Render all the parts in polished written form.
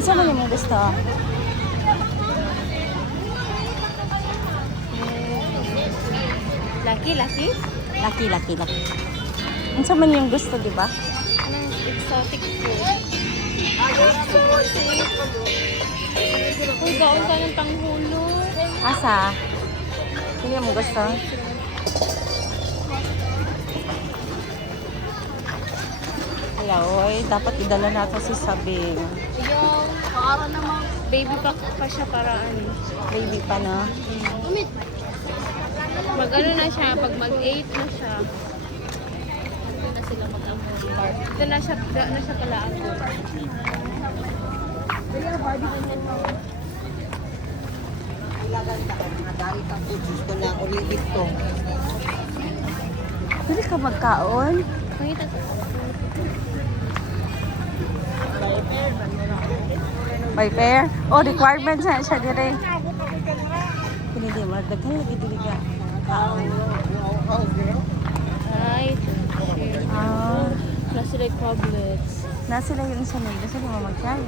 Unsa man imong gusto? Lucky. Laki. Unsa man yung gusto, di ba? Anong exotic food? Uy, baon ka ng tanghulo. Asa? Hindi mo gusto? Oy, dapat idala nato si Sabing. Yung, para naman. Baby pa siya para ano. Baby pa, no? Mag ano na siya, pag mag-8 na siya. Doon na sila mag-amol. Doon na siya pala ako. Gusto na ulit ito. Pili ka magkaon? Pangita sa By pair? Oh, requirements na siya dire. Hindi mo daghan lagi dili ka. Ay, shit. Na sila yung tablets. Na sila yung sa nila, sila mo mag-try.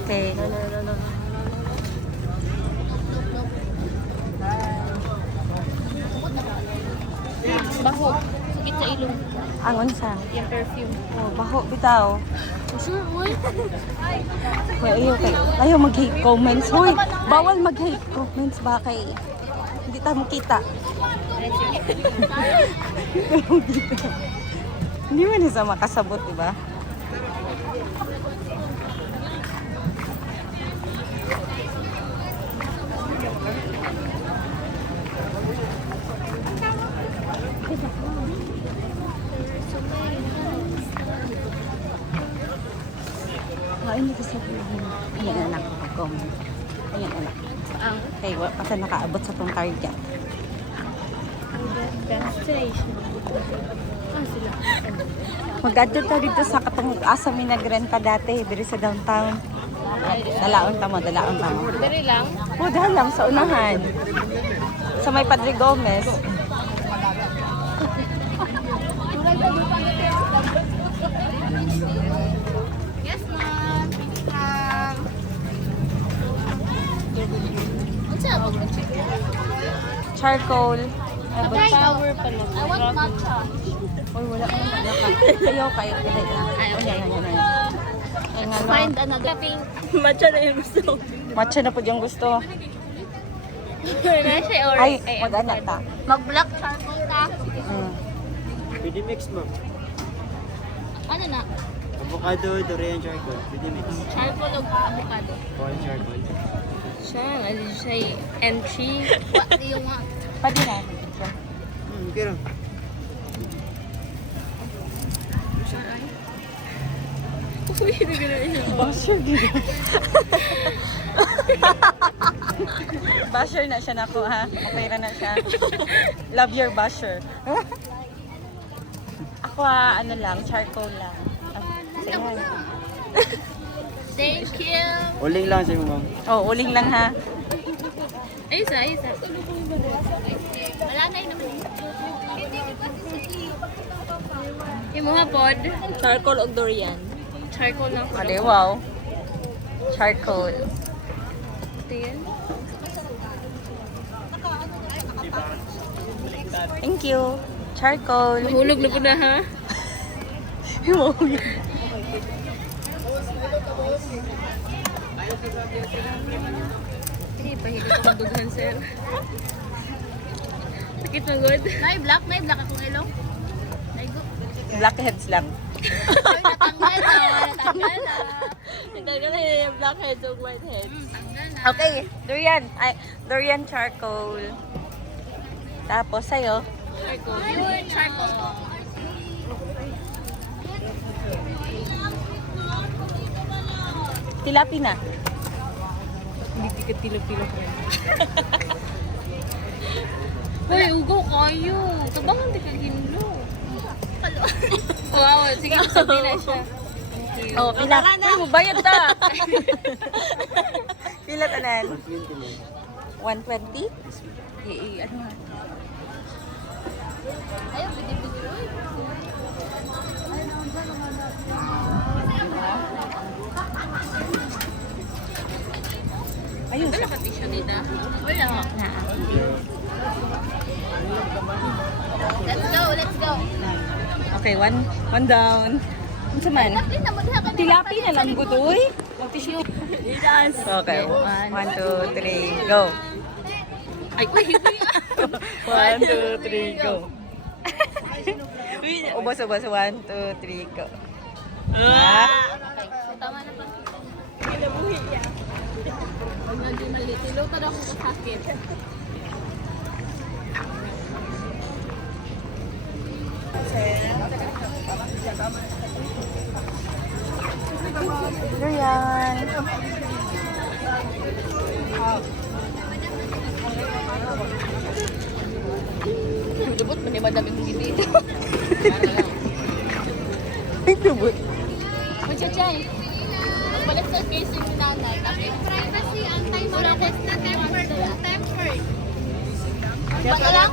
Okay. No. Baho. Sakit sa ilong. Ang unsa? Yung perfume. Oh, baho bitaw. Sure, boy. Ayaw mag-hate comments. Hoy, bawal mag-hate comments ba kay hindi ta mo kita. Hindi man isa makasabot, di ba? Ini ko sabihin. Ayan anak, comment. Ayan anak. Ang Okay, kasi nakaabot sa tong target. destination. Sila. Mag-adto ta dito sa katong asa mi nagrenta dati, diri sa downtown. Dalaon ta mo. Dari lang. Oh, dahil lang sa unahan. Sa may Padre Gomez. Yes, ma'am. What's up? Charcoal. About power pala. I want matcha. Oy, wala ka na. Ayaw kayo. Ayan. Ay nga no. Find another pink. Matcha na yung gusto. Matcha na po yung gusto. Na siya or Ay, mag-anak ta. mag-black charcoal ka. Pwede mix mo. Ano na? Avocado, durian, charcoal. Pwede mix. Charcoal o avocado? Corn charcoal. Siya, ano siya entry. What do you want? Pwede na. Pero. Uy, nagano'n. Basher dito. Basher na siya nako ha. Okay na siya. Love your basher. Ako ano lang, charcoal lang. Ayan. Thank you. Uling lang sa'yo, ma'am. Oh, uling lang ha. Isa. Wala na yun naman. Yung mga pod. Charcoal o durian? Charcoal lang. Ade, wow. Charcoal. Ito yan. Thank you. Charcoal. Mahulog na po na ha. Hindi, pahilip akong dughan, sir. Sakit na good. Nay black akong ilong. Nay go. Blackheads lang. Ay, natanggal na. Natanggal na yung blackheads o whiteheads. Tanggal na. Okay, durian. Ay, durian charcoal. Tapos sa'yo. Charcoal. Pure charcoal. Tilapi na. Hindi tikat tilo-tilo ko. Hoy, ugo kayo. Tabangan di ka ginlo. Wow, sige, sabihin na siya. Oh, pila. Uy, mubayad ta. Pila tanan? 120? Ano nga? Ayaw, bidi-bidi. Okay, one down. Ano man? Tilapi na lang gutoy. Yes. Okay, 1, 2, 3, go. Ay, uy, hindi. 1, 2, 3, go. Ubos. 1, 2, 3, go. Tama na pa. Pag nandun mali, tilutan ako sa sakit. Durian. Dubot, mani madaming hindi dito. Ay, tubot. Magchay. Balik sa casing ni nanay. Privacy, anti-marades na tempered. Ba't na lang?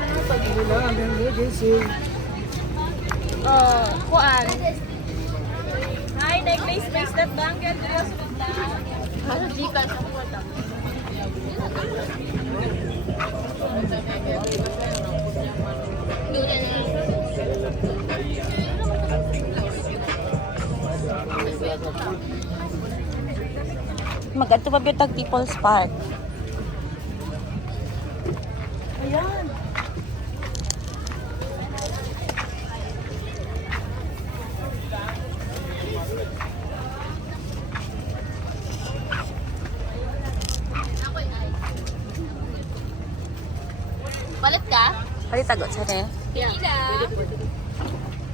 Kuan. Hi, nag-place that bangle. Ano, Gcash ako po ito. Mag-ato pa bitag People's Park. Ayan. Palit ka? Palitagot sa ne. Yeah.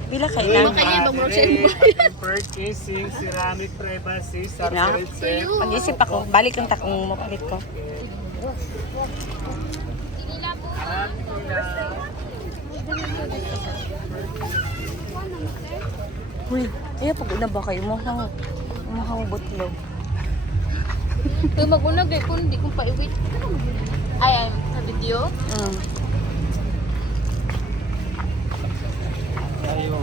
Bila kayo na. Makanya ibang Rochelle ba? Purchasing ceramic privacy Na? services. Mag-isip ako. Balik lang takong mapalit ko. Uy, ayaw pag una ba kayo? Mukhang butlog. Kaya mag-unag eh kung hindi kong paiwit. Ay, sa video? Mm. Ayaw.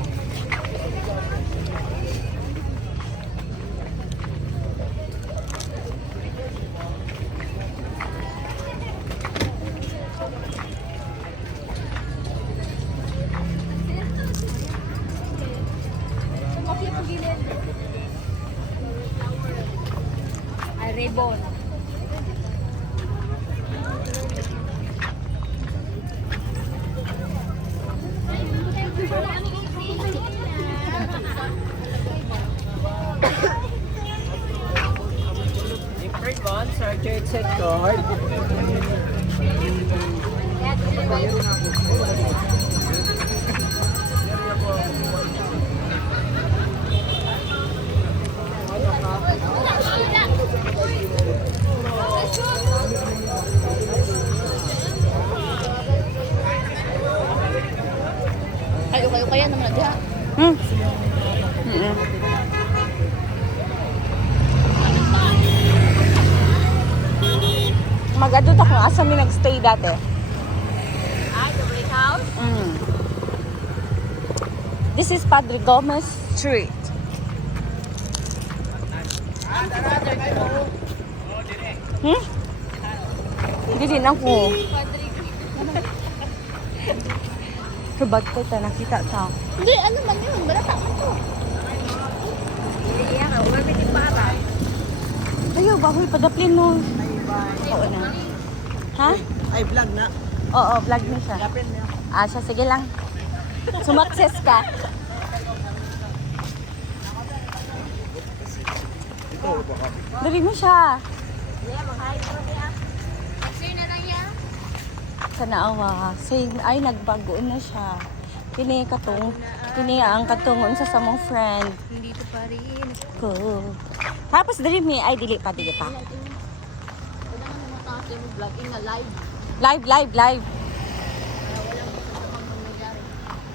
Ay, ribbon. Different ones, charger set card. Ay, okay, kaya naman na diha. Hmm. Mm-mm. Mag-adot ako asa mi nag-stay dati. Ay, the break house? Mm. This is Padre Gomez Street. Hmm? Hindi din ako. Kabad ko ta nakita ta. Hindi, ano man yun? Balata man to. Iya ka, umabit yung para. Ayaw, bahoy padaplin mo. Oo na. Ha? Ay, vlog na. Oo, vlog mo siya. Ah, siya, sige lang. Sumakses ka. Dali mo siya. Sir na lang yan? Sa naawa. Ay, nagbago na siya. Kini ang katungon sa samong friend Hindi to pa rin. ko. Tapos dali mi, ay dili pa. Kailangan mo tayo mag-vlog in na live. Live.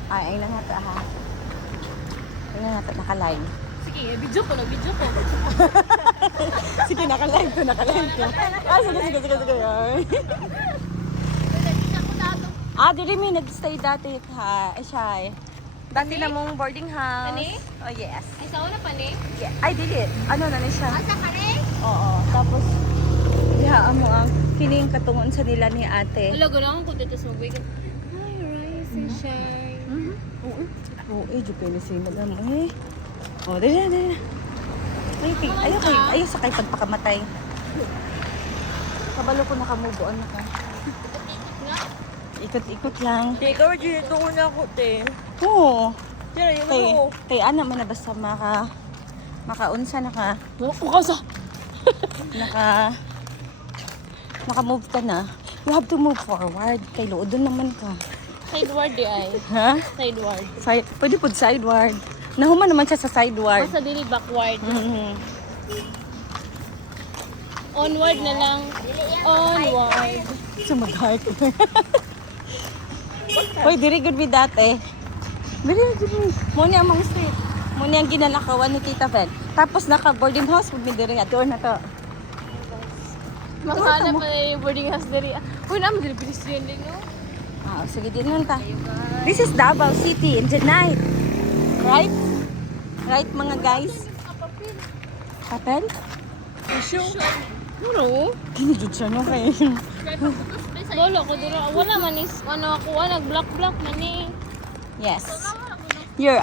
Ay lang nato ha. Ay lang nato, naka-live. Sige, video ko. Sige, naka-live to. Ah, sige. Ah, dili mi nag-stay dati ha. Siya eh. Dati na mong boarding house. Kani? Oh, yes. Ay, sa una pa ni? Yeah. Ay, dili. Ano na ni siya? Asa ka rin? Oo. Tapos, dihaan mo ang kining katungon sa nila ni ate. Wala, gano'n ko dito sa mag-wake up. Hi, rise and shine. Oo. Oo, dyan kayo na si madam. Dali. Ayaw sa kay pagpakamatay. Kabalo ko nakamove on na ka. Ikot-ikot lang. Teka, dito ko na ako, te. Oo. Tira, yung ako. Kay ana man na basta makaunsa na ka. Ukasa. Naka-move ka na. You have to move forward. Kay loodon naman ka. Sideward di ay. Ha? Sideward. Pwede po sideward. Nahuman naman siya sa sideward. Basta dili backward. Mhm. Onward na lang. Onward. So mag-heart. Hoy, very good with that eh. Very good. Muna ang mga street. Muna ang ginalakawan ni Tita Fen. Tapos naka-boarding house, huwag mi diri. Atoor na to. Maghanap pa na yung boarding house diri. Uy, naman dili pedestrian din, no? Sige din lang ta. This is Davao City in the night. Right? Right mga guys? Papel? Ano? Kinigid siya no kayo. Lolo ko dira. Wala man is ano ako, nag-block man eh. Yes. You're